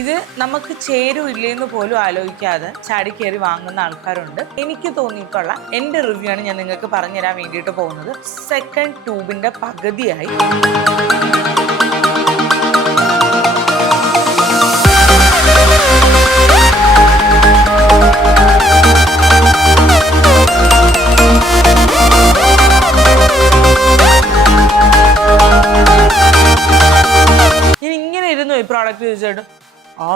ഇത് നമുക്ക് ചേരുമില്ലെന്ന് പോലും ആലോചിക്കാതെ ചാടിക്കേറി വാങ്ങുന്ന ആൾക്കാരുണ്ട്. എനിക്ക് തോന്നിയിട്ടുള്ള എന്റെ റിവ്യൂ ആണ് ഞാൻ നിങ്ങൾക്ക് പറഞ്ഞുതരാൻ വേണ്ടിയിട്ട് പോകുന്നത്. സെക്കൻഡ് ട്യൂബിന്റെ പകുതിയായി. ഞാൻ ഇങ്ങനെ ഇരുന്നു ഈ പ്രോഡക്റ്റ് യൂസ് ചെയ്തിട്ട് ഓ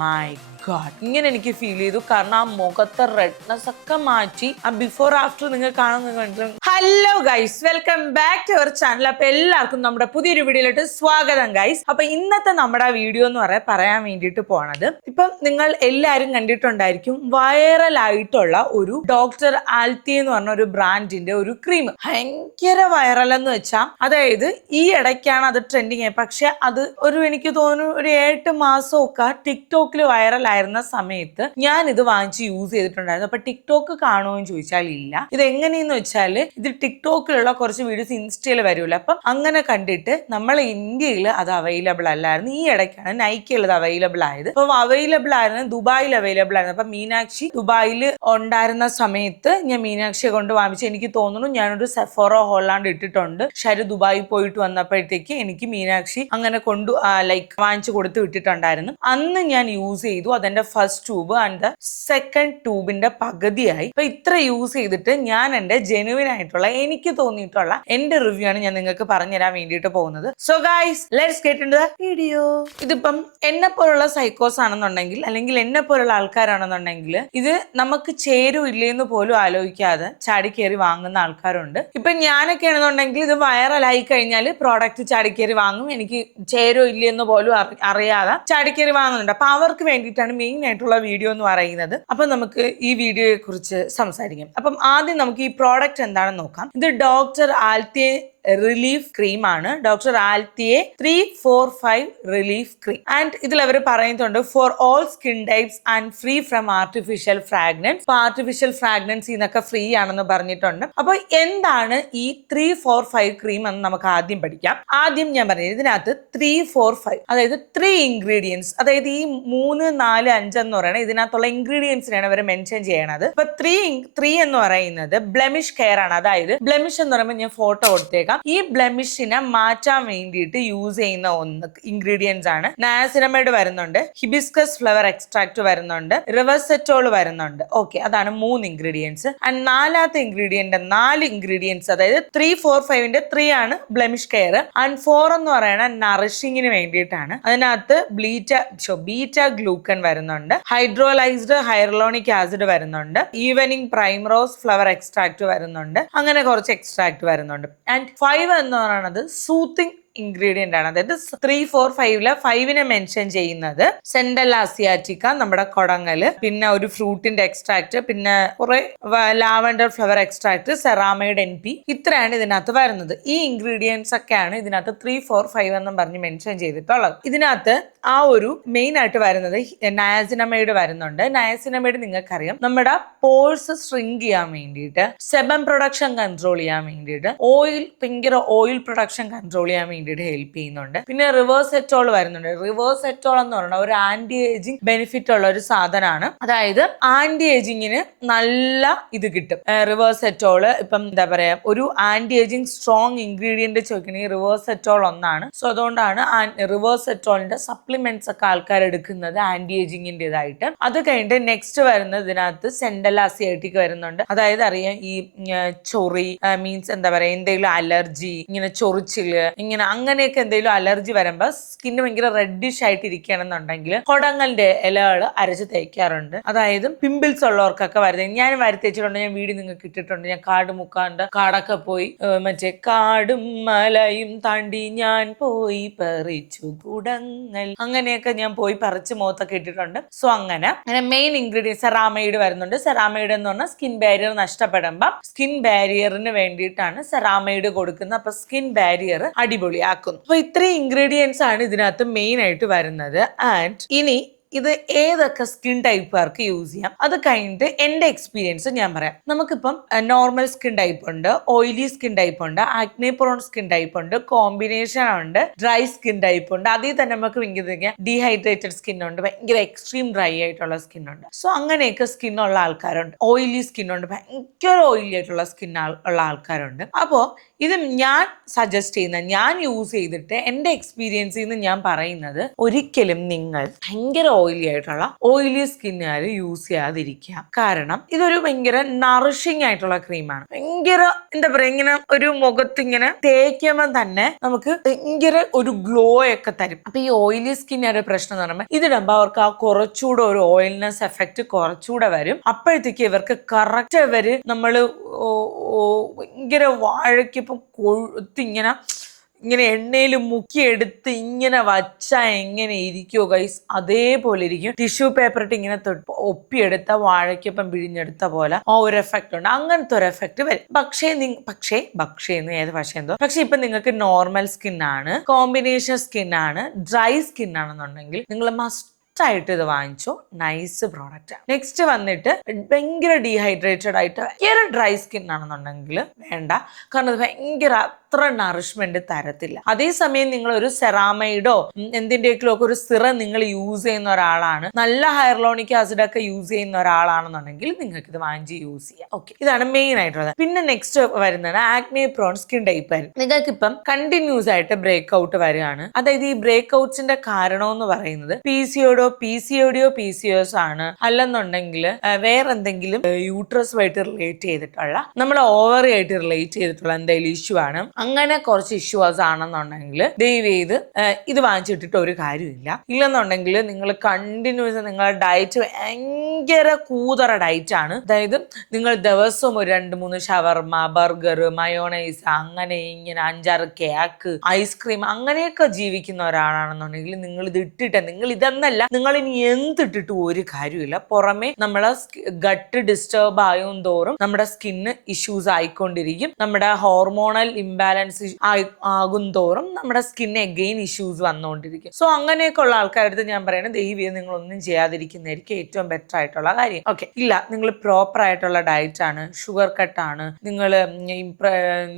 മൈ ഗോഡ് ഇങ്ങനെ എനിക്ക് ഫീൽ ചെയ്തു. കാരണം ആ മുഖത്തെ റെഡ്നെസ് ഒക്കെ മാറ്റി ആ ബിഫോർ ആഫ്റ്റർ നിങ്ങൾ കാണുന്ന. Hello guys, welcome back to our channel. അപ്പൊ എല്ലാവർക്കും നമ്മുടെ പുതിയൊരു വീഡിയോയിലോട്ട് സ്വാഗതം ഗൈസ്. അപ്പൊ ഇന്നത്തെ നമ്മുടെ വീഡിയോ എന്ന് പറയാൻ വേണ്ടിയിട്ട് പോണത്, ഇപ്പം നിങ്ങൾ എല്ലാവരും കണ്ടിട്ടുണ്ടായിരിക്കും വൈറൽ ആയിട്ടുള്ള ഒരു ഡോക്ടർ ആൽത്തി എന്ന് പറഞ്ഞ ഒരു ബ്രാൻഡിന്റെ ഒരു ക്രീം. ഭയങ്കര വൈറൽ എന്ന് വെച്ചാൽ, അതായത് ഈ ഇടയ്ക്കാണ് അത് ട്രെൻഡിങ് ആയത്. പക്ഷെ അത് എനിക്ക് തോന്നുന്നു ഒരു 8 മാസമൊക്കെ ടിക്ടോക്കിൽ വൈറൽ ആയിരുന്ന സമയത്ത് ഞാൻ ഇത് വാങ്ങിച്ച് യൂസ് ചെയ്തിട്ടുണ്ടായിരുന്നു. അപ്പൊ ടിക്ടോക്ക് കാണുമോ എന്ന് ചോദിച്ചാൽ ഇല്ല. ഇത് എങ്ങനെയെന്ന് വെച്ചാൽ, ഇത് ടിക്ടോക്കിലുള്ള കുറച്ച് വീഡിയോസ് ഇൻസ്റ്റയിൽ വരുമല്ലോ. അപ്പം അങ്ങനെ കണ്ടിട്ട് നമ്മളെ ഇന്ത്യയിൽ അത് അവൈലബിൾ അല്ലായിരുന്നു. ഈ ഇടയ്ക്കാണ് നൈക്കിയിൽ അത് അവൈലബിൾ ആയത്. അപ്പം അവൈലബിൾ ആയിരുന്നു, ദുബായിൽ അവൈലബിൾ ആയിരുന്നു. അപ്പൊ മീനാക്ഷി ദുബായിൽ ഉണ്ടായിരുന്ന സമയത്ത് ഞാൻ മീനാക്ഷിയെ കൊണ്ട് വാങ്ങിച്ചു. എനിക്ക് തോന്നുന്നു ഞാനൊരു സെഫോറോ ഹോളാണ്ട് ഇട്ടിട്ടുണ്ട്. ഷരു ദുബായിൽ പോയിട്ട് വന്നപ്പോഴത്തേക്ക് എനിക്ക് മീനാക്ഷി അങ്ങനെ വാങ്ങിച്ചു കൊടുത്ത് വിട്ടിട്ടുണ്ടായിരുന്നു. അന്ന് ഞാൻ യൂസ് ചെയ്തു. അതെന്റെ ഫസ്റ്റ് ട്യൂബ് ആൻഡ് സെക്കൻഡ് ട്യൂബിന്റെ പകുതിയായി. അപ്പൊ ഇത്ര യൂസ് ചെയ്തിട്ട് ഞാൻ എന്റെ ജെനുവിൻ ആയിട്ടുള്ള എനിക്ക് തോന്നിയിട്ടുള്ള എന്റെ റിവ്യൂ ആണ് ഞാൻ നിങ്ങൾക്ക് പറഞ്ഞുതരാൻ വേണ്ടിയിട്ട് പോകുന്നത്. So guys, let's get into the video. ഇതിപ്പം എന്നെ പോലുള്ള സൈക്കോസ് ആണെന്നുണ്ടെങ്കിൽ, അല്ലെങ്കിൽ എന്നെ പോലുള്ള ആൾക്കാരാണെന്നുണ്ടെങ്കിൽ, ഇത് നമുക്ക് ചേരുമില്ലെന്ന് പോലും ആലോചിക്കാതെ ചാടിക്കേറി വാങ്ങുന്ന ആൾക്കാരുണ്ട്. ഇപ്പൊ ഞാനൊക്കെ ആണെന്നുണ്ടെങ്കിൽ ഇത് വൈറലായി കഴിഞ്ഞാൽ പ്രോഡക്റ്റ് ചാടിക്കേറി വാങ്ങും. എനിക്ക് ചേരോ ഇല്ലെന്ന് പോലും അറിയാതെ ചാടിക്കേറി വാങ്ങുന്നുണ്ട്. അപ്പൊ അവർക്ക് വേണ്ടിയിട്ടാണ് മെയിൻ ആയിട്ടുള്ള വീഡിയോ എന്ന് പറയുന്നത്. അപ്പൊ നമുക്ക് ഈ വീഡിയോയെ കുറിച്ച് സംസാരിക്കാം. അപ്പം ആദ്യം നമുക്ക് ഈ പ്രോഡക്റ്റ് എന്താണെന്ന് നോക്കാം. ഇത് ഡോക്ടർ ആൽത്തി റിലീഫ് ക്രീം ആണ്. ഡോക്ടർ ആൽത്തിയെ 345 റിലീഫ് ക്രീം. ആൻഡ് ഇതിൽ അവർ പറയുന്നുണ്ട് for all skin types and free from artificial fragrance. അപ്പൊ ആർട്ടിഫിഷ്യൽ ഫ്രാഗ്രൻസ് ഇന്നൊക്കെ ഫ്രീ ആണെന്ന് പറഞ്ഞിട്ടുണ്ട്. അപ്പൊ എന്താണ് ഈ 345 ക്രീം എന്ന് നമുക്ക് ആദ്യം പഠിക്കാം. ആദ്യം ഞാൻ പറഞ്ഞത്, ഇതിനകത്ത് 345 അതായത് 3 ഇൻഗ്രീഡിയൻസ്, അതായത് ഈ 3, 4, 5 എന്ന് പറയുന്നത് ഇതിനകത്തുള്ള ഇൻഗ്രീഡിയൻസിനാണ് അവർ മെൻഷൻ ചെയ്യണത്. അപ്പൊ 3 എന്ന് പറയുന്നത് ബ്ലെമിഷ് കെയർ ആണ്. അതായത് ബ്ലെമിഷ് എന്ന് പറയുമ്പോൾ ഞാൻ ഫോട്ടോ കൊടുത്തേക്കാം. ഈ ബ്ലെമിഷിനെ മാറ്റാൻ വേണ്ടിയിട്ട് യൂസ് ചെയ്യുന്ന ഇൻഗ്രീഡിയൻസ് ആണ്. നയാസിനമൈഡ് വരുന്നുണ്ട്, ഹിബിസ്കസ് ഫ്ലവർ എക്സ്ട്രാക്ട് വരുന്നുണ്ട്, റിവേഴ്സെറ്റോൾ വരുന്നുണ്ട്. ഓക്കെ, അതാണ് 3 ഇൻഗ്രീഡിയൻസ്. ആൻഡ് നാലാമത്തെ ഇൻഗ്രീഡിയന്റ് 4 ഇൻഗ്രീഡിയൻസ്, അതായത് 345ന്റെ 3 ആണ് ബ്ലെമിഷ് കെയർ ആൻഡ് 4 എന്ന് പറയുന്നത് നറിഷിങ്ങിന് വേണ്ടിയിട്ടാണ്. അതിനകത്ത് ബീറ്റ ഗ്ലൂക്കൻ വരുന്നുണ്ട്, ഹൈഡ്രോലൈസ്ഡ് ഹൈറലോണിക് ആസിഡ് വരുന്നുണ്ട്, ഈവനിങ് പ്രൈമറോസ് ഫ്ലവർ എക്സ്ട്രാക്ട് വരുന്നുണ്ട്. അങ്ങനെ കുറച്ച് എക്സ്ട്രാക്ട് വരുന്നുണ്ട്. ആൻഡ് 5 എന്ന് പറയുന്നത് സൂത്തിങ് ഇൻഗ്രീഡിയന്റ് ആണ്. അതായത് 345ലെ 5നെ മെൻഷൻ ചെയ്യുന്നത് സെൻഡൽ ആസിയാറ്റിക്ക, നമ്മുടെ കൊടങ്ങല്, പിന്നെ ഒരു ഫ്രൂട്ടിന്റെ എക്സ്ട്രാക്ട്, പിന്നെ കുറെ lavender flower extract, ceramide NP, ഇത്രയാണ് ഇതിനകത്ത് വരുന്നത്. ഈ ഇൻഗ്രീഡിയൻസ് ഒക്കെയാണ് ഇതിനകത്ത് 345 എന്നും പറഞ്ഞ് മെൻഷൻ ചെയ്തിട്ടുള്ളത്. ഇതിനകത്ത് ആ ഒരു മെയിൻ ആയിട്ട് വരുന്നത് നയാസിനമൈഡ് വരുന്നുണ്ട്. നയാസിനമൈഡ് നിങ്ങൾക്കറിയാം, നമ്മുടെ പോഴ്സ് ഷ്രിങ്ക് ചെയ്യാൻ വേണ്ടിയിട്ട്, സെബം പ്രൊഡക്ഷൻ കൺട്രോൾ ചെയ്യാൻ വേണ്ടിയിട്ട്, ഭയങ്കര ഓയിൽ പ്രൊഡക്ഷൻ കൺട്രോൾ ചെയ്യാൻ വേണ്ടിയിട്ട് ഹെൽപ്പ് ചെയ്യുന്നുണ്ട്. പിന്നെ റിവേഴ്സെറ്റോൾ വരുന്നുണ്ട്. റിവേഴ്സെറ്റോൾ എന്ന് പറയുന്നത് ഒരു ആന്റി ഏജിങ് ബെനിഫിറ്റ് ഉള്ള ഒരു സാധനമാണ്. അതായത് ആന്റി ഏജിങ്ങിന് നല്ല ഇത് കിട്ടും. റിവേഴ്സെറ്റോള് ഇപ്പം എന്താ പറയാ, ഒരു ആന്റി ഏജിങ് സ്ട്രോങ് ഇൻഗ്രീഡിയന്റ് ചോദിക്കണമെങ്കിൽ റിവേഴ്സെറ്റോൾ ഒന്നാണ്. സോ അതുകൊണ്ടാണ് റിവേഴ്സെറ്റോളിന്റെ സപ്ലിമെന്റ്സ് ഒക്കെ ആൾക്കാർ എടുക്കുന്നത് ആന്റി ഏജിങ്ങിൻ്റെതായിട്ട്. അത് കഴിഞ്ഞിട്ട് നെക്സ്റ്റ് വരുന്നത് ഇതിനകത്ത് സെൻഡൽ ആസിയാറ്റിക് വരുന്നുണ്ട്. അതായത് അറിയാം, ഈ ചൊറി മീൻസ് എന്താ പറയാ, എന്തെങ്കിലും അലർജി, ഇങ്ങനെ ചൊറിച്ചില്, ഇങ്ങനെ അങ്ങനെയൊക്കെ എന്തെങ്കിലും അലർജി വരുമ്പോൾ സ്കിന്ന് ഭയങ്കര റെഡിഷ് ആയിട്ട് ഇരിക്കുകയാണെന്നുണ്ടെങ്കിൽ കൊടങ്ങലിന്റെ ഇലകൾ അരച്ച് തേക്കാറുണ്ട്. അതായത് പിമ്പിൾസ് ഉള്ളവർക്കൊക്കെ വരുന്നത് ഞാൻ വരുത്തേച്ചിട്ടുണ്ട്. ഞാൻ വീഡിയോ നിങ്ങൾക്ക് ഇട്ടിട്ടുണ്ട്. ഞാൻ കാടൊക്കെ പോയി മറ്റേ കാടും മലയും താണ്ടി ഞാൻ പോയി പറിച്ചു കുടങ്ങൽ, അങ്ങനെയൊക്കെ ഞാൻ പോയി പറിച്ച് മുഖത്തൊക്കെ ഇട്ടിട്ടുണ്ട്. സോ അങ്ങനെ മെയിൻ ഇൻഗ്രീഡിയൻസ് സെറാമൈഡ് വരുന്നുണ്ട്. സെറാമൈഡ് എന്ന് പറഞ്ഞാൽ സ്കിൻ ബാരിയർ നഷ്ടപ്പെടുമ്പോൾ സ്കിൻ ബാരിയറിന് വേണ്ടിയിട്ടാണ് സെറാമൈഡ് കൊടുക്കുന്നത്. അപ്പൊ സ്കിൻ ബാരിയർ അടിപൊളിയാക്കുന്നു. അപ്പൊ ഇത്രയും ഇൻഗ്രീഡിയൻസ് ആണ് ഇതിനകത്ത് മെയിൻ ആയിട്ട് വരുന്നത്. ആൻഡ് ഇനി ഇത് ഏതൊക്കെ സ്കിൻ ടൈപ്പുകാർക്ക് യൂസ് ചെയ്യാം അത് കഴിഞ്ഞിട്ട് എൻ്റെ എക്സ്പീരിയൻസ് ഞാൻ പറയാം. നമുക്കിപ്പം നോർമൽ സ്കിൻ ടൈപ്പ് ഉണ്ട്, ഓയിലി സ്കിൻ ടൈപ്പ് ഉണ്ട്, ആക്നെ പ്രോൺ സ്കിൻ ടൈപ്പ് ഉണ്ട്, കോമ്പിനേഷൻ ഉണ്ട്, ഡ്രൈ സ്കിൻ ടൈപ്പ് ഉണ്ട്. അതിൽ തന്നെ നമുക്ക് ഭയങ്കര ഡീഹൈഡ്രേറ്റഡ് സ്കിൻ ഉണ്ട്, ഭയങ്കര എക്സ്ട്രീം ഡ്രൈ ആയിട്ടുള്ള സ്കിൻ ഉണ്ട്. സോ അങ്ങനെയൊക്കെ സ്കിൻ ഉള്ള ആൾക്കാരുണ്ട്. ഓയിലി സ്കിൻ ഉണ്ട്, ഭയങ്കര ഓയിലി ആയിട്ടുള്ള സ്കിൻ ഉള്ള ആൾക്കാരുണ്ട്. അപ്പോൾ ഇത് ഞാൻ സജസ്റ്റ് ചെയ്യുന്ന, ഞാൻ യൂസ് ചെയ്തിട്ട് എൻ്റെ എക്സ്പീരിയൻസിൽ നിന്ന് ഞാൻ പറയുന്നത്, ഒരിക്കലും നിങ്ങൾ ഭയങ്കര ഓയിലി ആയിട്ടുള്ള ഓയിലി സ്കിന്നുകാർ യൂസ് ചെയ്യാതിരിക്കുക. കാരണം ഇതൊരു ഭയങ്കര നറിഷിങ് ആയിട്ടുള്ള ക്രീമാണ്. ഭയങ്കര എന്താ പറയാ, ഇങ്ങനെ ഒരു മുഖത്ത് ഇങ്ങനെ തേക്കുമ്പോൾ തന്നെ നമുക്ക് ഭയങ്കര ഒരു ഗ്ലോ ഒക്കെ തരും. അപ്പൊ ഈ ഓയിലി സ്കിന്നുകാരുടെ പ്രശ്നം എന്ന് പറയുമ്പോൾ ഇതിടുമ്പോൾ അവർക്ക് ആ കുറച്ചുകൂടെ ഒരു ഓയിൽനെസ് എഫക്റ്റ് കുറച്ചുകൂടെ വരും. അപ്പോഴത്തേക്ക് ഇവർക്ക് കറക്റ്റ് നമ്മള് ഭയങ്കര വാഴയ്ക്കിപ്പം കൊഴുത്തിങ്ങനെ എണ്ണയിൽ മുക്കിയെടുത്ത് ഇങ്ങനെ വച്ചാ എങ്ങനെ ഇരിക്കുമോ ഗൈസ്, അതേപോലെ ഇരിക്കും. ടിഷ്യൂ പേപ്പർ ഇട്ട് ഇങ്ങനെ ഒപ്പിയെടുത്ത വാഴയ്ക്കൊപ്പം പിഴിഞ്ഞെടുത്ത പോലെ ആ ഒരു എഫക്റ്റ് ഉണ്ട്. അങ്ങനത്തെ ഒരു എഫക്റ്റ് വരും. പക്ഷേ ഇപ്പൊ നിങ്ങൾക്ക് നോർമൽ സ്കിൻ ആണ്, കോമ്പിനേഷൻ സ്കിൻ ആണ്, ഡ്രൈ സ്കിൻ ആണെന്നുണ്ടെങ്കിൽ നിങ്ങൾ ആയിട്ട് ഇത് വാങ്ങിച്ചോ. നൈസ് പ്രോഡക്റ്റ് ആണ്. നെക്സ്റ്റ് വന്നിട്ട് ഭയങ്കര ഡീഹൈഡ്രേറ്റഡ് ആയിട്ട് ഭയങ്കര ഡ്രൈ സ്കിൻ ആണെന്നുണ്ടെങ്കിൽ വേണ്ട. കാരണം അത് ഭയങ്കര അത്ര നറിഷ്മെന്റ് തരത്തില്ല. അതേസമയം നിങ്ങൾ ഒരു സെറാമൈഡോ എന്തിന്റെയൊക്കെ ഒരു സിറം നിങ്ങൾ യൂസ് ചെയ്യുന്ന ഒരാളാണ്, നല്ല ഹൈറലോണിക് ആസിഡ് ഒക്കെ യൂസ് ചെയ്യുന്ന ഒരാളാണെന്നുണ്ടെങ്കിൽ നിങ്ങൾക്ക് ഇത് വാങ്ങിച്ച് യൂസ് ചെയ്യാം. ഓക്കെ, ഇതാണ് മെയിൻ ആയിട്ടുള്ളത്. പിന്നെ നെക്സ്റ്റ് വരുന്നത് ആക്നെ പ്രോൺ സ്കിൻ ടൈപ്പ് ആയിരുന്നു. നിങ്ങൾക്ക് ഇപ്പം കണ്ടിന്യൂസ് ആയിട്ട് ബ്രേക്ക് ഔട്ട് വരികയാണ്. അതായത് ഈ ബ്രേക്ക് ഔട്ട്സിന്റെ കാരണം എന്ന് പറയുന്നത് PCOS ആണ്, അല്ലെന്നുണ്ടെങ്കിൽ വേറെ എന്തെങ്കിലും യൂട്രസുമായിട്ട് റിലേറ്റ് ചെയ്തിട്ടുള്ള, നമ്മുടെ ഓവറി ആയിട്ട് റിലേറ്റ് ചെയ്തിട്ടുള്ള എന്തെങ്കിലും ഇഷ്യൂ ആണ്. അങ്ങനെ കുറച്ച് ഇഷ്യൂസ് ആണെന്നുണ്ടെങ്കിൽ ദയവ് ചെയ്ത് ഇത് വാങ്ങിച്ചിട്ടിട്ട് ഒരു കാര്യമില്ല. ഇല്ലെന്നുണ്ടെങ്കിൽ നിങ്ങൾ കണ്ടിന്യൂസ് നിങ്ങളുടെ ഡയറ്റ് ഭയങ്കര കൂതറ ഡയറ്റ് ആണ്. അതായത് നിങ്ങൾ ദിവസവും ഒരു 2-3 ഷവർമ, ബർഗർ, മയോണൈസ്, അങ്ങനെ ഇങ്ങനെ 5-6 കേക്ക്, ഐസ്ക്രീം അങ്ങനെയൊക്കെ ജീവിക്കുന്ന ഒരാളാണെന്നുണ്ടെങ്കിൽ നിങ്ങൾ ഇത് ഇട്ടിട്ട്, നിങ്ങൾ ഇതെന്നല്ല, നിങ്ങൾ ഇനി എന്തിട്ടിട്ട് ഒരു കാര്യമില്ല. പുറമെ നമ്മളെ ഗട്ട് ഡിസ്റ്റർബ് ആയും തോറും നമ്മുടെ സ്കിന്ന് ഇഷ്യൂസ് ആയിക്കൊണ്ടിരിക്കും. നമ്മുടെ ഹോർമോണൽ ഇംബാലൻസ് ആകും തോറും നമ്മുടെ സ്കിന്ന് എഗെയിൻ ഇഷ്യൂസ് വന്നുകൊണ്ടിരിക്കും. സോ അങ്ങനെയൊക്കെ ഉള്ള ആൾക്കാരുടെ അടുത്ത് ഞാൻ പറയുന്നത് ദയവ് നിങ്ങൾ ഒന്നും ചെയ്യാതിരിക്കുന്നതായിരിക്കും ഏറ്റവും ബെറ്റർ ആയിട്ടുള്ള കാര്യം. ഓക്കെ, ഇല്ല നിങ്ങൾ പ്രോപ്പർ ആയിട്ടുള്ള ഡയറ്റ് ആണ്, ഷുഗർ കട്ടാണ്, നിങ്ങൾ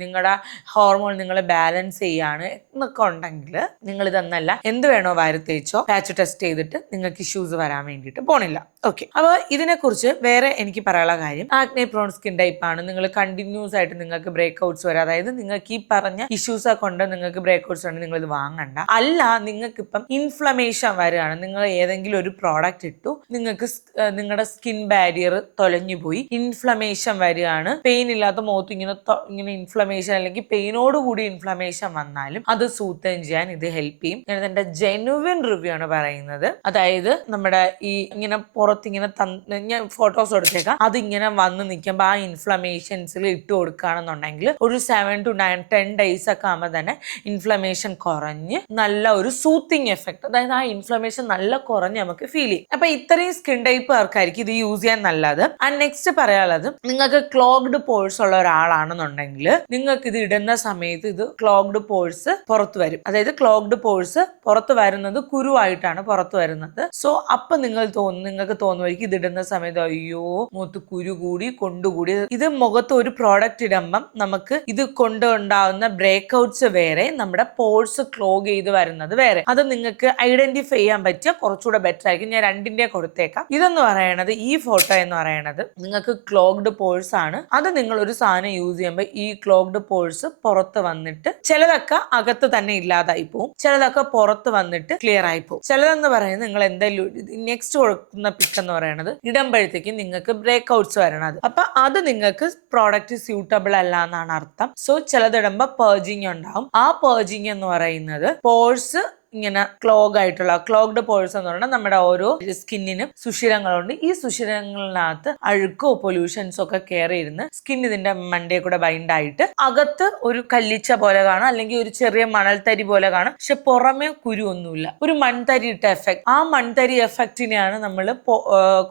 നിങ്ങളുടെ ഹോർമോൺ നിങ്ങൾ ബാലൻസ് ചെയ്യാണ് എന്നൊക്കെ ഉണ്ടെങ്കിൽ നിങ്ങൾ ഇതെന്നല്ല, എന്ത് വേണോ തേച്ചോ, പാച്ച് ടെസ്റ്റ് ചെയ്തിട്ട് നിങ്ങൾക്ക് ഇഷ്യൂസ് വരാൻ വേണ്ടിയിട്ട് പോണില്ല. ഓക്കെ, അപ്പോൾ ഇതിനെക്കുറിച്ച് വേറെ എനിക്ക് പറയാനുള്ള കാര്യം, ആക്നെ പ്രോൺ സ്കിൻ ടൈപ്പ് ആണ്, നിങ്ങൾ കണ്ടിന്യൂസ് ആയിട്ട് നിങ്ങൾക്ക് ബ്രേക്ക് ഔട്ട്സ് വരാം. അതായത് നിങ്ങൾക്ക് ഈ പറഞ്ഞ ഇഷ്യൂസ് കൊണ്ട് നിങ്ങൾക്ക് ബ്രേക്ക് ഔട്ട്സ് ഉണ്ട്, നിങ്ങൾ ഇത് വാങ്ങണ്ട. അല്ല, നിങ്ങൾക്ക് ഇപ്പം ഇൻഫ്ലമേഷൻ വരികയാണ്, നിങ്ങൾ ഏതെങ്കിലും ഒരു പ്രോഡക്റ്റ് ഇട്ടു, നിങ്ങൾക്ക് നിങ്ങളുടെ സ്കിൻ ബാരിയർ തൊലഞ്ഞു പോയി, ഇൻഫ്ലമേഷൻ വരികയാണ്, പെയിൻ ഇല്ലാത്ത മുഖത്ത് ഇങ്ങനെ ഇൻഫ്ലമേഷൻ അല്ലെങ്കിൽ പെയിനോട് കൂടി ഇൻഫ്ലമേഷൻ വന്നാലും അത് സൂത്തം ചെയ്യാൻ ഇത് ഹെൽപ്പ് ചെയ്യും. ഞാൻ എന്റെ ജെനുവിൻ റിവ്യൂ ആണ് പറയുന്നത്. അതായത് നമ്മുടെ ഈ ഇങ്ങനെ പുറത്തിങ്ങനെ ഞാൻ ഫോട്ടോസ് എടുത്തേക്കാം, അതിങ്ങനെ വന്ന് നിൽക്കുമ്പോൾ ആ ഇൻഫ്ലമേഷൻസിൽ ഇട്ട് കൊടുക്കുകയാണെന്നുണ്ടെങ്കിൽ ഒരു 7 to 10 days ഒക്കെ ആകുമ്പോൾ തന്നെ ഇൻഫ്ലമേഷൻ കുറഞ്ഞ് നല്ല ഒരു സൂത്തിങ് എഫക്ട്, അതായത് ആ ഇൻഫ്ലമേഷൻ നല്ല കുറഞ്ഞ് നമുക്ക് ഫീൽ ചെയ്യും. അപ്പൊ ഇത്രയും സ്കിൻ ടൈപ്പ് ആൾക്കാർക്ക് ഇത് യൂസ് ചെയ്യാൻ നല്ലത്. ആൻഡ് നെക്സ്റ്റ് പറയാനുള്ളത്, നിങ്ങൾക്ക് ക്ലോഗ്ഡ് പോഴ്സ് ഉള്ള ഒരാളാണെന്നുണ്ടെങ്കിൽ നിങ്ങൾക്ക് ഇത് ഇടുന്ന സമയത്ത് ഇത് ക്ലോഗ്ഡ് പോഴ്സ് പുറത്തു വരും. അതായത് ക്ലോഗ്ഡ് പോഴ്സ് പുറത്ത് വരുന്നത് കുരുവായിട്ടാണ് പുറത്തു വരുന്നത്. സോ അപ്പൊ നിങ്ങൾക്ക് തോന്നുമായിരിക്കും ഇത് ഇടുന്ന സമയത്ത് അയ്യോ മുഖത്ത് കുരു കൊണ്ടുകൂടി. ഇത് മുഖത്ത് ഒരു പ്രോഡക്റ്റ് ഇടുമ്പം നമുക്ക് ഇത് കൊണ്ടുണ്ടാവുന്ന ബ്രേക്ക് ഔട്ട്സ് വേറെ, നമ്മുടെ പോഴ്സ് ക്ലോഗ് ചെയ്ത് വരുന്നത് വേറെ. അത് നിങ്ങൾക്ക് ഐഡന്റിഫൈ ചെയ്യാൻ പറ്റിയ കുറച്ചുകൂടെ ബെറ്റർ ആയിരിക്കും. ഞാൻ രണ്ടിന്റെ കൊടുത്തേക്കാം. ഇതെന്ന് പറയണത്, ഈ ഫോട്ടോ എന്ന് പറയണത് നിങ്ങൾക്ക് ക്ലോഗ്ഡ് പോഴ്സ് ആണ്. അത് നിങ്ങൾ ഒരു സാധനം യൂസ് ചെയ്യുമ്പോൾ ഈ ക്ലോഗ്ഡ് പോഴ്സ് പുറത്ത് വന്നിട്ട് ചിലതൊക്കെ അകത്ത് തന്നെ ഇല്ലാതായി പോവും, ചിലതൊക്കെ പുറത്ത് വന്നിട്ട് ക്ലിയർ ആയി പോകും. ചിലതെന്ന് പറയുന്നത് നിങ്ങൾ എന്തായാലും നെക്സ്റ്റ് കൊടുക്കുന്ന പിക്ക് എന്ന് പറയുന്നത് ഇടുമ്പോഴത്തേക്കും നിങ്ങൾക്ക് ബ്രേക്ക് ഔട്ട്സ് വരണത്. അപ്പൊ അത് നിങ്ങൾക്ക് പ്രോഡക്റ്റ് സ്യൂട്ടബിൾ അല്ല എന്നാണ് അർത്ഥം. സോ ചിലതിടുമ്പോ പേർജിങ് ഉണ്ടാവും. ആ പേർജിങ് എന്ന് പറയുന്നത് പോഴ്സ് ഇങ്ങനെ ക്ലോഗ്ഡ് പോഴ്സ് എന്ന് പറഞ്ഞാൽ നമ്മുടെ ഓരോ സ്കിന്നിനും സുഷിരങ്ങളുണ്ട്. ഈ സുഷിരങ്ങളിനകത്ത് അഴുക്കോ പൊല്യൂഷൻസോ ഒക്കെ കയറി ഇരുന്ന് സ്കിൻ ഇതിന്റെ മണ്ടേ കൂടെ ബൈൻഡ് ആയിട്ട് അകത്ത് ഒരു കല്ലിച്ച പോലെ കാണും, അല്ലെങ്കിൽ ഒരു ചെറിയ മണൽത്തരി പോലെ കാണും. പക്ഷെ പുറമെ കുരു ഒന്നുമില്ല, ഒരു മൺതരി ഇട്ട എഫക്ട്. ആ മൺതരി എഫക്റ്റിനെയാണ് നമ്മൾ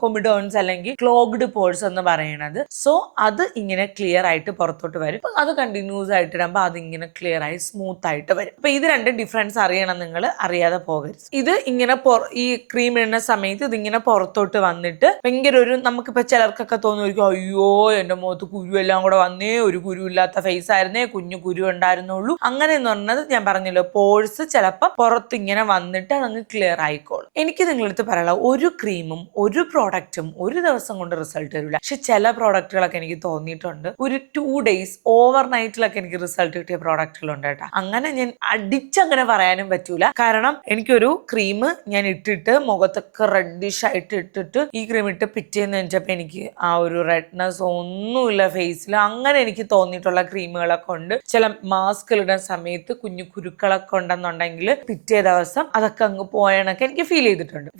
കൊമിഡോൺസ് അല്ലെങ്കിൽ ക്ലോഗ്ഡ് പോഴ്സ് എന്ന് പറയുന്നത്. സോ അത് ഇങ്ങനെ ക്ലിയർ ആയിട്ട് പുറത്തോട്ട് വരും. അത് കണ്ടിന്യൂസ് ആയിട്ട് ഇടുമ്പോൾ അതിങ്ങനെ ക്ലിയർ ആയി സ്മൂത്ത് ആയിട്ട് വരും. അപ്പൊ ഇത് രണ്ടും ഡിഫറൻസ് അറിയണം നിങ്ങൾ. അറിയാതെ പോകരുത്. ഇത് ഇങ്ങനെ ഈ ക്രീം ഇടുന്ന സമയത്ത് ഇതിങ്ങനെ പുറത്തോട്ട് വന്നിട്ട് ഭയങ്കര ഒരു നമുക്കിപ്പോ ചിലർക്കൊക്കെ തോന്നുമായിരിക്കും, അയ്യോ എന്റെ മുഖത്ത് കുരു എല്ലാം കൂടെ വന്നേ, ഒരു കുരു ഇല്ലാത്ത ഫേസ് ആയിരുന്നേ, കുഞ്ഞു കുരു ഉണ്ടായിരുന്നുള്ളൂ. അങ്ങനെ എന്ന് പറഞ്ഞത് ഞാൻ പറഞ്ഞല്ലോ, പോഴ്സ് ചിലപ്പോൾ പുറത്ത് ഇങ്ങനെ വന്നിട്ട് അതങ്ങ് ക്ലിയർ ആയിക്കോളും. എനിക്ക് നിങ്ങളടുത്ത് പറയാനുള്ള ഒരു ക്രീമും ഒരു പ്രോഡക്റ്റും ഒരു ദിവസം കൊണ്ട് റിസൾട്ട് വരില്ല. പക്ഷെ ചില പ്രോഡക്റ്റുകളൊക്കെ എനിക്ക് തോന്നിയിട്ടുണ്ട് ഒരു 2 days ഓവർ നൈറ്റിലൊക്കെ എനിക്ക് റിസൾട്ട് കിട്ടിയ പ്രോഡക്റ്റുകളുണ്ട് കേട്ടോ. അങ്ങനെ ഞാൻ അടിച്ചങ്ങനെ പറയാനും പറ്റൂല. കാരണം എനിക്കൊരു ക്രീം ഞാൻ ഇട്ടിട്ട് മുഖത്തൊക്കെ റെഡിഷ് ആയിട്ട് ഇട്ടിട്ട് ഈ ക്രീം ഇട്ട് പിറ്റേന്ന് വെച്ചപ്പോൾ എനിക്ക് ആ ഒരു റെഡ്നെസ് ഒന്നുമില്ല ഫേസിൽ. അങ്ങനെ എനിക്ക് തോന്നിയിട്ടുള്ള ക്രീമുകളൊക്കെ ഉണ്ട്. ചില മാസ്ക് ഇടുന്ന സമയത്ത് കുഞ്ഞു കുരുക്കളൊക്കെ ഉണ്ടെന്നുണ്ടെങ്കിൽ പിറ്റേ ദിവസം അതൊക്കെ അങ്ങ് പോയണൊക്കെ എനിക്ക് ഫീൽ ചെയ്തിട്ടുണ്ട്.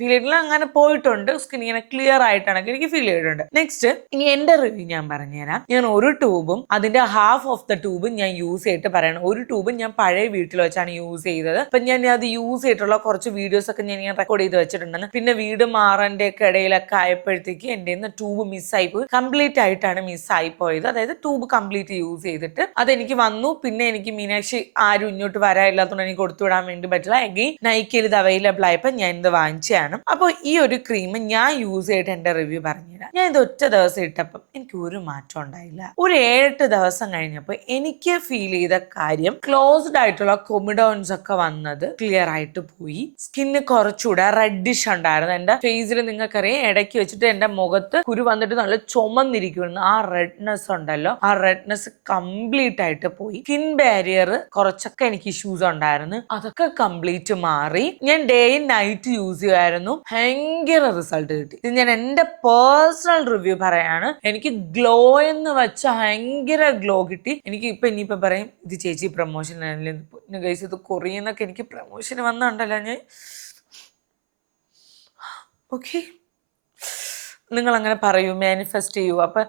അങ്ങനെ പോയിട്ടുണ്ട്. സ്കിൻ ഇങ്ങനെ ക്ലിയർ ആയിട്ടാണെങ്കിൽ എനിക്ക് ഫീൽ ചെയ്തിട്ടുണ്ട്. നെക്സ്റ്റ് ഇനി എന്റെ റിവ്യൂ ഞാൻ പറഞ്ഞുതരാം. ഞാൻ ഒരു ട്യൂബും അതിന്റെ ഹാഫ് ഓഫ് ദ ട്യൂബും ഞാൻ യൂസ് ചെയ്തിട്ട് പറയണം. ഒരു ട്യൂബും ഞാൻ പഴയ വീട്ടിൽ വെച്ചാണ് യൂസ് ചെയ്തത്. അപ്പൊ ഞാൻ അത് യൂസ് ചെയ്തിട്ടുള്ള കുറച്ച് വീഡിയോസ് ഒക്കെ ഞാൻ റെക്കോർഡ് ചെയ്ത് വെച്ചിട്ടുണ്ടെന്ന്. പിന്നെ വീട് മാറന്റെ ഒക്കെ ഇടയിലൊക്കെ ആയപ്പോഴത്തേക്ക് എന്റെ ട്യൂബ് മിസ്സായി പോയി. കംപ്ലീറ്റ് ആയിട്ടാണ് മിസ്സായി പോയത്. അതായത് ട്യൂബ് കംപ്ലീറ്റ് യൂസ് ചെയ്തിട്ട് അതെനിക്ക് വന്നു. പിന്നെ എനിക്ക് മീനാക്ഷി ആരും ഇങ്ങോട്ട് വരാനില്ലാത്തതുകൊണ്ട് എനിക്ക് കൊടുത്തുവിടാൻ വേണ്ടി പറ്റില്ല. എഗെയിൻ നൈക്കയിൽ ഇത് അവൈലബിൾ ആയപ്പോൾ ഞാൻ ഇത് വാങ്ങിച്ചതാണ്. അപ്പോൾ ഈ ഒരു ക്രീം ഞാൻ യൂസ് ചെയ്തിട്ട് എന്റെ റിവ്യൂ പറഞ്ഞുതരാം. ഞാൻ ഇത് ഒറ്റ ദിവസം ഇട്ടപ്പം എനിക്ക് ഒരു മാറ്റം ഉണ്ടായില്ല. ഒരു 7-8 ദിവസം കഴിഞ്ഞപ്പോൾ എനിക്ക് ഫീൽ ചെയ്ത കാര്യം, ക്ലോസ്ഡ് ആയിട്ടുള്ള കൊമിഡോൺസ് ഒക്കെ വന്നത് ക്ലിയർ ആയിട്ട് പോയി. സ്കിന്ന് കുറച്ചുകൂടെ റെഡിഷ് ഉണ്ടായിരുന്നു. എന്റെ ഫേസിൽ നിങ്ങൾക്കറിയാം, ഇടയ്ക്ക് വെച്ചിട്ട് എന്റെ മുഖത്ത് കുരു വന്നിട്ട് നല്ല ചുമന്നിരിക്കുന്നു. ആ റെഡ്നെസ് ഉണ്ടല്ലോ, ആ റെഡ്നെസ് കംപ്ലീറ്റ് ആയിട്ട് പോയി. സ്കിൻ ബാരിയർ കുറച്ചൊക്കെ എനിക്ക് ഇഷ്യൂസ് ഉണ്ടായിരുന്നു, അതൊക്കെ കംപ്ലീറ്റ് മാറി. ഞാൻ ഡേ ആൻഡ് നൈറ്റ് യൂസ് ചെയ്യുമായിരുന്നു. ഭയങ്കര റിസൾട്ട് കിട്ടി. ഇത് ഞാൻ എന്റെ പേഴ്സണൽ റിവ്യൂ പറയാണ്. എനിക്ക് ഗ്ലോ എന്ന് വെച്ച ഭയങ്കര ഗ്ലോ കിട്ടി. എനിക്ക് ഇനിയിപ്പോ പറയും ഇത് ചേച്ചി പ്രൊമോഷൻ ആണല്ലേ ഗൈസ്, ഇത് കൊറിയെന്നൊക്കെ എനിക്ക് പ്രൊമോഷൻ വന്നുണ്ടല്ലോ. ഞാൻ ഓക്കെ, നിങ്ങൾ അങ്ങനെ പറയൂ, മാനിഫെസ്റ്റ് ചെയ്യൂ. അപ്പൊ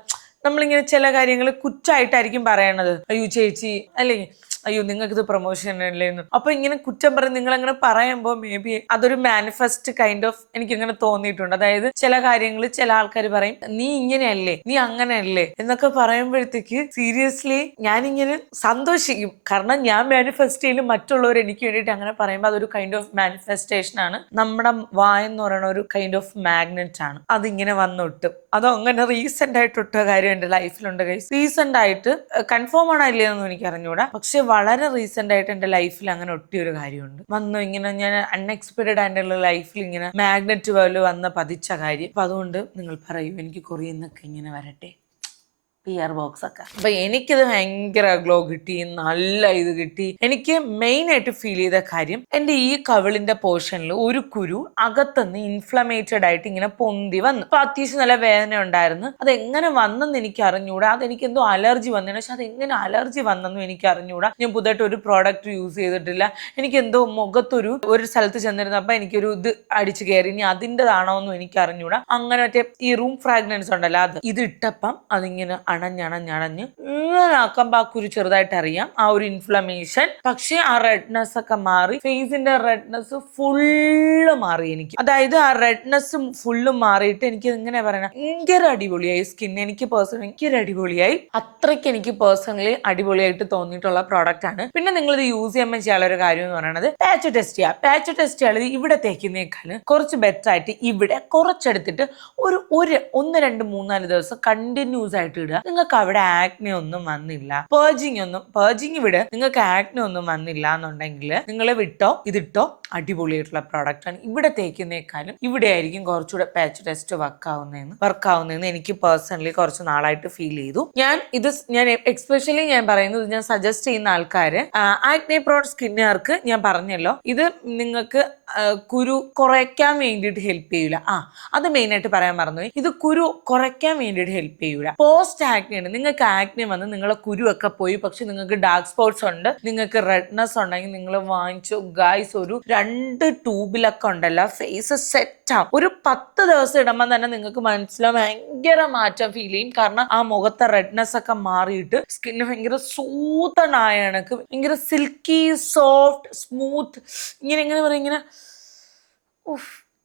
നമ്മളിങ്ങനെ ചില കാര്യങ്ങൾ കുറ്റമായിട്ടായിരിക്കും പറയണത്. അയ്യോ ചേച്ചി, അല്ലെങ്കിൽ അയ്യോ നിങ്ങൾക്ക് ഇത് പ്രൊമോഷൻ അല്ലേന്ന്. അപ്പൊ ഇങ്ങനെ കുറ്റം പറഞ്ഞ് നിങ്ങൾ അങ്ങനെ പറയുമ്പോൾ മേ ബി അതൊരു മാനിഫെസ്റ്റ് കൈൻഡ് ഓഫ് എനിക്കിങ്ങനെ തോന്നിയിട്ടുണ്ട്. അതായത് ചില കാര്യങ്ങൾ ചില ആൾക്കാർ പറയും, നീ ഇങ്ങനെയല്ലേ, നീ അങ്ങനെയല്ലേ എന്നൊക്കെ പറയുമ്പോഴത്തേക്ക് സീരിയസ്ലി ഞാനിങ്ങനെ സന്തോഷിക്കും. കാരണം ഞാൻ മാനിഫെസ്റ്റ് ചെയ്യലും മറ്റുള്ളവർ എനിക്ക് വേണ്ടിയിട്ട് അങ്ങനെ പറയുമ്പോൾ അതൊരു കൈൻഡ് ഓഫ് മാനിഫെസ്റ്റേഷൻ ആണ്. നമ്മുടെ വായെന്ന് പറയുന്ന ഒരു കൈൻഡ് ഓഫ് മാഗ്നറ്റ് ആണ്. അതിങ്ങനെ വന്നൊട്ടും. അതോ അങ്ങനെ റീസെന്റ് ആയിട്ട് ഒട്ട കാര്യം എന്റെ ലൈഫിലുണ്ട് ഗൈസ്. റീസെന്റ് ആയിട്ട് കൺഫേം ആണോ ഇല്ലയെന്നൊന്നും എനിക്ക് അറിഞ്ഞൂടാ, പക്ഷെ വളരെ റീസെന്റ് ആയിട്ട് എന്റെ ലൈഫിൽ അങ്ങനെ ഒട്ടിയൊരു കാര്യമുണ്ട്. വന്നു ഇങ്ങനെ ഞാൻ അൺഎക്സ്പെക്ടഡ് ആയിട്ടുള്ള ലൈഫിൽ ഇങ്ങനെ മാഗ്നറ്റ് പോലെ വന്ന് പതിച്ച കാര്യം. അപ്പൊ അതുകൊണ്ട് നിങ്ങൾ പറയൂ, എനിക്ക് കൊറിയെന്നൊക്കെ ഇങ്ങനെ വരട്ടെ, പിയർ ബോക്സ് ഒക്കെ. അപ്പൊ എനിക്കിത് ഭയങ്കര ഗ്ലോ കിട്ടി, നല്ല ഇത് കിട്ടി. എനിക്ക് മെയിൻ ആയിട്ട് ഫീൽ ചെയ്ത കാര്യം, എന്റെ ഈ കവിളിന്റെ പോർഷനിൽ ഒരു കുരു അകത്തുനിന്ന് ഇൻഫ്ലമേറ്റഡ് ആയിട്ട് ഇങ്ങനെ പൊന്തി വന്നു. അപ്പൊ അത്യാവശ്യം നല്ല വേദന ഉണ്ടായിരുന്നു. അത് എങ്ങനെ വന്നെന്ന് എനിക്ക് അറിഞ്ഞൂടാ. അതെനിക്ക് എന്തോ അലർജി വന്നതിന്, പക്ഷെ അത് എങ്ങനെ അലർജി വന്നെന്നും എനിക്ക് അറിഞ്ഞൂടാ. ഞാൻ പുതുതായിട്ട് ഒരു പ്രോഡക്റ്റ് യൂസ് ചെയ്തിട്ടില്ല. എനിക്ക് എന്തോ മുഖത്തൊരു സ്ഥലത്ത് ചെന്നിരുന്നപ്പോ എനിക്കൊരു ഇത് അടിച്ചു കയറി. ഇനി അതിൻ്റെതാണോ എന്നും എനിക്ക് അറിഞ്ഞൂടാ. അങ്ങനെ മറ്റേ ഈ റൂം ഫ്രാഗ്രൻസ് ഉണ്ടല്ലോ, ഇത് ഇട്ടപ്പം അതിങ്ങനെ അണഞ്ഞ് ഇങ്ങനെ ആക്കുമ്പോ ആ കുരു ചെറുതായിട്ട് അറിയാം, ആ ഒരു ഇൻഫ്ലമേഷൻ. പക്ഷെ ആ റെഡ്നെസ് ഒക്കെ മാറി. ഫേസിന്റെ റെഡ്നെസ് ഫുള്ള് മാറി എനിക്ക്. അതായത് ആ റെഡ്നെസ് ഫുള്ള് മാറിയിട്ട് എനിക്ക് ഇങ്ങനെ പറയണ ഭയങ്കര അടിപൊളിയായി സ്കിൻ. എനിക്ക് പേഴ്സണലി ഭയങ്കര അടിപൊളിയായി. അത്രയ്ക്ക് എനിക്ക് പേഴ്സണലി അടിപൊളിയായിട്ട് തോന്നിയിട്ടുള്ള പ്രോഡക്റ്റ് ആണ്. പിന്നെ നിങ്ങൾ ഇത് യൂസ് ചെയ്യുമ്പോൾ ചെയ്യാനുള്ള ഒരു കാര്യം എന്ന് പറയുന്നത് പാച്ച് ടെസ്റ്റ് ചെയ്യുക. പാച്ച് ടെസ്റ്റ് ചെയ്യാതെ ഇവിടെ തേക്കുന്നേക്കാൾ കുറച്ച് ബെറ്റർ ആയിട്ട് ഇവിടെ കുറച്ചെടുത്തിട്ട് ഒരു 1, 2, 3, 4 ദിവസം കണ്ടിന്യൂസ് ആയിട്ട് ഇടുക. നിങ്ങൾക്ക് അവിടെ ആക്നെ ഒന്നും വന്നില്ല, പേർജിങ് വിട്, നിങ്ങൾക്ക് ആക്നെ ഒന്നും വന്നില്ല എന്നുണ്ടെങ്കിൽ നിങ്ങൾ വിട്ടോ, ഇതിട്ടോ, അടിപൊളിയായിട്ടുള്ള പ്രോഡക്റ്റ് ആണ്. ഇവിടെ തേക്കുന്നേക്കാളും ഇവിടെ ആയിരിക്കും കുറച്ചുകൂടെ പാച്ച് ടെസ്റ്റ് വർക്കാവുന്നതെന്ന് എനിക്ക് പേഴ്സണലി കുറച്ച് നാളായിട്ട് ഫീൽ ചെയ്തു. ഞാൻ എക്സ്പെഷ്യലി ഞാൻ പറയുന്നത്, ഞാൻ സജസ്റ്റ് ചെയ്യുന്ന ആൾക്കാര് ആക്നെ പ്രോൺ സ്കിന്നുകാർക്ക് ഞാൻ പറഞ്ഞല്ലോ, ഇത് നിങ്ങൾക്ക് കുരു കുറയ്ക്കാൻ വേണ്ടിയിട്ട് ഹെൽപ്പ് ചെയ്യൂല. അത് മെയിൻ ആയിട്ട് പറയാൻ മറന്നുപോയി. ഇത് കുരു കുറയ്ക്കാൻ വേണ്ടിയിട്ട് ഹെൽപ്പ് ചെയ്യൂല. പോസ്റ്റ് ആക്നെ ഉണ്ട്, നിങ്ങൾക്ക് ആക്നെ വന്ന് നിങ്ങളെ കുരുവൊക്കെ പോയി, പക്ഷെ നിങ്ങൾക്ക് ഡാർക്ക് സ്പോട്ട്സ് ഉണ്ട്, നിങ്ങൾക്ക് റെഡ്നെസ് ഉണ്ടെങ്കിൽ നിങ്ങൾ വാങ്ങിച്ചു ഗൈസ്. ഒരു 2 ട്യൂബിലൊക്കെ ഉണ്ടല്ലോ, ഫേസ് സെറ്റ് ആവും. ഒരു 10 ദിവസം ഇടുമ്പോൾ തന്നെ നിങ്ങൾക്ക് മനസ്സിലാവും, ഭയങ്കര മാറ്റം ഫീൽ ചെയ്യും. കാരണം ആ മുഖത്തെ റെഡ്നെസ് ഒക്കെ മാറിയിട്ട് സ്കിന്ന് ഭയങ്കര സൂത്തനായ കണക്ക്, ഭയങ്കര സിൽക്കി സോഫ്റ്റ് സ്മൂത്ത്, ഇങ്ങനെ പറയും,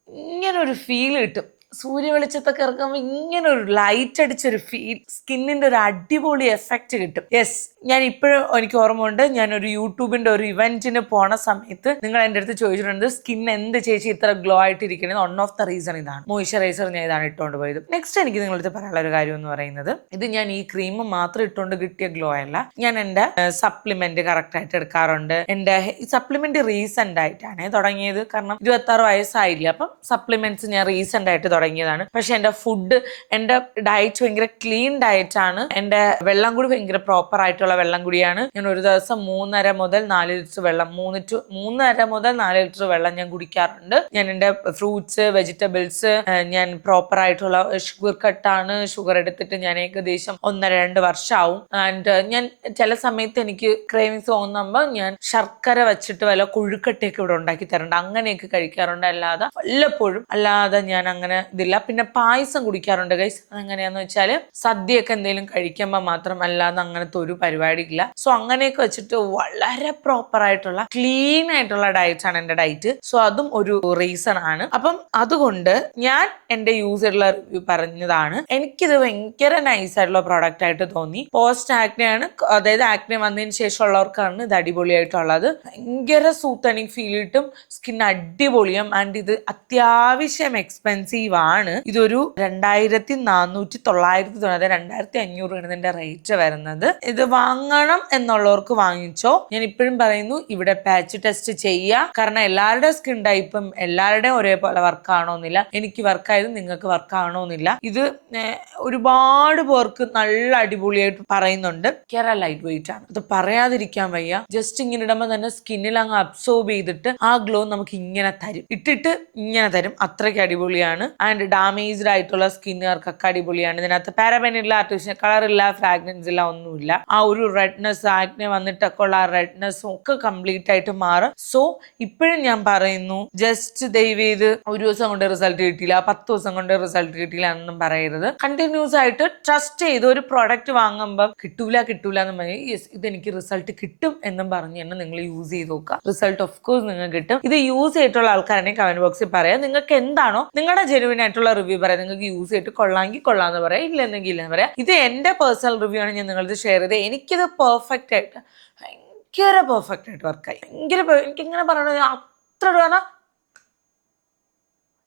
ഇങ്ങനെ ഒരു ഫീൽ കിട്ടും. സൂര്യ വെളിച്ചത്തൊക്കെ ഇറങ്ങുമ്പോൾ ഇങ്ങനെ ഒരു ലൈറ്റ് അടിച്ചൊരു ഫീൽ, സ്കിന്നിന്റെ ഒരു അടിപൊളി എഫക്റ്റ് കിട്ടും. യെസ്, ഞാൻ ഇപ്പോഴും എനിക്ക് ഓർമ്മയുണ്ട്, ഞാനൊരു യൂട്യൂബിന്റെ ഒരു ഇവന്റിന് പോണ സമയത്ത് നിങ്ങൾ എൻ്റെ അടുത്ത് ചോദിച്ചിട്ടുണ്ട് സ്കിൻ എന്ത് ചേച്ചി ഇത്ര ഗ്ലോ ആയിട്ടിരിക്കുന്നത്. വൺ ഓഫ് ദ റീസൺ ഇതാണ്. മോയ്സ്ചറൈസർ ഞാൻ ഇതാണ് ഇട്ടുകൊണ്ട് പോയത്. നെക്സ്റ്റ് എനിക്ക് നിങ്ങളടുത്ത് പറയാനുള്ള ഒരു കാര്യം എന്ന് പറയുന്നത്, ഇത് ഞാൻ ഈ ക്രീം മാത്രം ഇട്ടുകൊണ്ട് കിട്ടിയ ഗ്ലോ അല്ല. ഞാൻ എൻ്റെ സപ്ലിമെന്റ് കറക്റ്റ് ആയിട്ട് എടുക്കാറുണ്ട്. എൻ്റെ സപ്ലിമെന്റ് റീസെന്റ് ആയിട്ടാണ് തുടങ്ങിയത്, കാരണം 26 വയസ്സായില്ല. അപ്പം സപ്ലിമെന്റ്സ് ഞാൻ റീസെന്റ് ആയിട്ട് തുടങ്ങിയതാണ്. പക്ഷെ എൻ്റെ ഫുഡ്, എൻ്റെ ഡയറ്റ് ഭയങ്കര ക്ലീൻ ഡയറ്റ് ആണ്. എൻ്റെ വെള്ളം കൂടി ഭയങ്കര പ്രോപ്പർ ആയിട്ടുള്ള വെള്ളം കൂടിയാണ്. ഞാൻ ഒരു ദിവസം 3.5 മുതൽ 4 ലിറ്റർ വെള്ളം 3.5 മുതൽ 4 ലിറ്റർ വെള്ളം ഞാൻ കുടിക്കാറുണ്ട്. ഞാൻ എൻ്റെ ഫ്രൂട്ട്സ്, വെജിറ്റബിൾസ്, ഞാൻ പ്രോപ്പർ ആയിട്ടുള്ള ഷുഗർ കട്ടാണ്. ഷുഗർ എടുത്തിട്ട് ഞാൻ ഏകദേശം 1.5-2 വർഷമാവും. ആൻഡ് ഞാൻ ചില സമയത്ത് എനിക്ക് ക്രേവിങ്സ് തോന്നുമ്പോൾ ഞാൻ ശർക്കര വെച്ചിട്ട് വല്ല കൊഴുക്കട്ടയൊക്കെ ഇവിടെ ഉണ്ടാക്കി തരുന്നുണ്ട്. അങ്ങനെയൊക്കെ കഴിക്കാറുണ്ട്. അല്ലാതെ വല്ലപ്പോഴും അല്ലാതെ ഞാൻ അങ്ങനെ ഇതില്ല. പിന്നെ പായസം കുടിക്കാറുണ്ട് ഗൈസ്. അതെങ്ങനെയാന്ന് വെച്ചാല് സദ്യയൊക്കെ എന്തെങ്കിലും കഴിക്കുമ്പോൾ മാത്രം, അല്ലാതെ അങ്ങനത്തെ ഒരു പരിപാടി ഇല്ല. സോ അങ്ങനെയൊക്കെ വെച്ചിട്ട് വളരെ പ്രോപ്പർ ആയിട്ടുള്ള ക്ലീൻ ആയിട്ടുള്ള ഡയറ്റ് ആണ് എൻ്റെ ഡയറ്റ്. സോ അതും ഒരു റീസൺ ആണ്. അപ്പം അതുകൊണ്ട് ഞാൻ എൻ്റെ യൂസ് ചെയ്തിട്ടുള്ള റിവ്യൂ പറഞ്ഞതാണ്. എനിക്കിത് ഭയങ്കര നൈസ് ആയിട്ടുള്ള പ്രോഡക്റ്റ് ആയിട്ട് തോന്നി. പോസ്റ്റ് ആക്നെ ആണ്, അതായത് ആക്നെ വന്നതിന് ശേഷമുള്ളവർക്കാണ് ഇത് അടിപൊളിയായിട്ടുള്ളത്. ഭയങ്കര സൂത്തനിങ് ഫീൽ കിട്ടും, സ്കിൻ അടിപൊളിയും. ആൻഡ് ഇത് അത്യാവശ്യം എക്സ്പെൻസീവ് ആണ്. ഇതൊരു 2490, അതായത് 2500 ആണ് ഇതിന്റെ റേറ്റ് വരുന്നത്. ഇത് വാങ്ങണം എന്നുള്ളവർക്ക് വാങ്ങിച്ചോ. ഞാൻ ഇപ്പോഴും പറയുന്നു, ഇവിടെ പാച്ച് ടെസ്റ്റ് ചെയ്യുക. കാരണം എല്ലാവരുടെ സ്കിൻ ടൈപ്പും എല്ലാവരുടെയും ഒരേപോലെ വർക്ക് ആണോന്നില്ല. എനിക്ക് വർക്കായത് നിങ്ങൾക്ക് വർക്ക് ആണോന്നില്ല. ഇത് ഒരുപാട് പേർക്ക് നല്ല അടിപൊളിയായിട്ട് പറയുന്നുണ്ട്. കേര ലൈറ്റ് വെയിറ്റ് ആണ്, അത് പറയാതിരിക്കാൻ വയ്യ. ജസ്റ്റ് ഇങ്ങനെ ഇടുമ്പോൾ തന്നെ സ്കിന്നിൽ അങ്ങ് അബ്സോർബ് ചെയ്തിട്ട് ആ ഗ്ലോ നമുക്ക് ഇങ്ങനെ തരും, ഇട്ടിട്ട് ഇങ്ങനെ തരും. അത്രയ്ക്ക് അടിപൊളിയാണ്. ആൻഡ് ഡാമേജ്ഡ് ആയിട്ടുള്ള സ്കിന്നുകാർക്കൊക്കെ അടിപൊളിയാണ്. ഇതിനകത്ത് പാരബൻ ഇല്ല, ആർട്ടിഫിഷ്യൽ കളർ ഇല്ല, ഫ്രാഗ്രൻസ് ഇല്ല, ഒന്നുമില്ല. ആ ഒരു റെഡ്നെസ്, ആക്നെ വന്നിട്ടൊക്കെ ഉള്ള ആ റെഡ്നെസ്സും ഒക്കെ കംപ്ലീറ്റ് ആയിട്ട് മാറും. സോ ഇപ്പോഴും ഞാൻ പറയുന്നു, ജസ്റ്റ് ദയവ് ചെയ്ത് ഒരു ദിവസം കൊണ്ട് റിസൾട്ട് കിട്ടിയില്ല, 10 ദിവസം കൊണ്ട് റിസൾട്ട് കിട്ടിയില്ല എന്നൊന്നും പറയരുത്. കണ്ടിന്യൂസ് ആയിട്ട് ട്രസ്റ്റ് ചെയ്ത് ഒരു പ്രോഡക്റ്റ് വാങ്ങുമ്പോൾ കിട്ടൂല എന്ന് പറഞ്ഞാൽ യെസ് ഇതെനിക്ക് റിസൾട്ട് കിട്ടും എന്നും പറഞ്ഞ് തന്നെ നിങ്ങൾ യൂസ് ചെയ്ത് നോക്കുക. റിസൾട്ട് ഓഫ് കോഴ്സ് നിങ്ങൾക്ക് കിട്ടും. ഇത് യൂസ് ചെയ്തിട്ടുള്ള ആൾക്കാരാണെങ്കിൽ കമന്റ് ബോക്സിൽ പറയാം. നിങ്ങൾക്ക് എന്താണോ നിങ്ങളുടെ ജെനുവിൻ ആയിട്ടുള്ള റിവ്യൂ പറയാം. നിങ്ങൾക്ക് യൂസ് ചെയ്തിട്ട് കൊള്ളാമെങ്കിൽ കൊള്ളാന്ന് പറയാം, ഇല്ലെന്നെങ്കിൽ ഇല്ലെന്ന് പറയാം. ഇത് എൻ്റെ പേഴ്സണൽ റിവ്യൂ ആണ് ഞാൻ നിങ്ങളത് ഷെയർ ചെയ്തത്. എനിക്കിത് പെർഫെക്റ്റ് ആയിട്ട്, ഭയങ്കര പെർഫെക്റ്റ് ആയിട്ട് വർക്കായി. എനിക്കിങ്ങനെ പറയണത് അത്ര പറഞ്ഞാൽ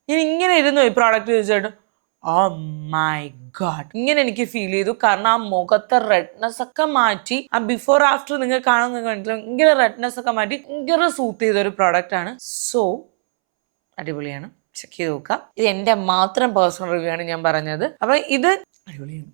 ഞാൻ ഇങ്ങനെ ഇരുന്നു ഈ പ്രോഡക്റ്റ് യൂസ് ചെയ്തിട്ട് ഓ മൈ ഗോഡ് ഇങ്ങനെ എനിക്ക് ഫീൽ ചെയ്തു. കാരണം ആ മുഖത്തെ റെഡ്നെസ് ഒക്കെ മാറ്റി, ആ ബിഫോർ ആഫ്റ്റർ നിങ്ങൾ കാണുന്ന ഭയങ്കര റെഡ്നെസ് ഒക്കെ മാറ്റി ഭയങ്കര സൂട്ട് ചെയ്ത ഒരു പ്രോഡക്റ്റ് ആണ്. സോ അടിപൊളിയാണ്, ചെക്ക് ചെയ്ത് നോക്കാം. ഇത് എൻ്റെ മാത്രം പേഴ്സണൽ റിവ്യൂ ആണ് ഞാൻ പറഞ്ഞത്. അപ്പൊ ഇത് അടിപൊളിയാണ്.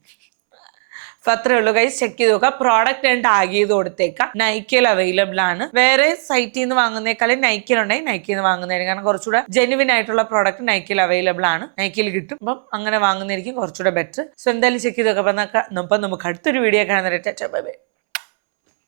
അപ്പൊ അത്രേ ഉള്ളൂ ഗൈസ്, ചെക്ക് ചെയ്ത് നോക്കാം. പ്രോഡക്റ്റ് ഞാൻ ടാഗ് ചെയ്ത് കൊടുത്തേക്കാം. നൈക്കയിൽ അവൈലബിൾ ആണ്. വേറെ സൈറ്റിൽ നിന്ന് വാങ്ങുന്നേക്കാളും നൈക്കയിലുണ്ടെങ്കിൽ നൈക്കയിൽ നിന്ന് വാങ്ങുന്നതായിരിക്കും. കാരണം കുറച്ചുകൂടെ ജെനുവിൻ ആയിട്ടുള്ള പ്രോഡക്റ്റ് നൈക്കയിൽ അവൈലബിൾ ആണ്, നൈക്കയിൽ കിട്ടും. അപ്പം അങ്ങനെ വാങ്ങുന്നതായിരിക്കും കുറച്ചുകൂടെ ബെറ്റർ. സോ എന്തായാലും ചെക്ക് ചെയ്ത് നോക്കാം. അപ്പം നമുക്ക് അടുത്തൊരു വീഡിയോ കാണുന്നവരെ ബൈ ബൈ.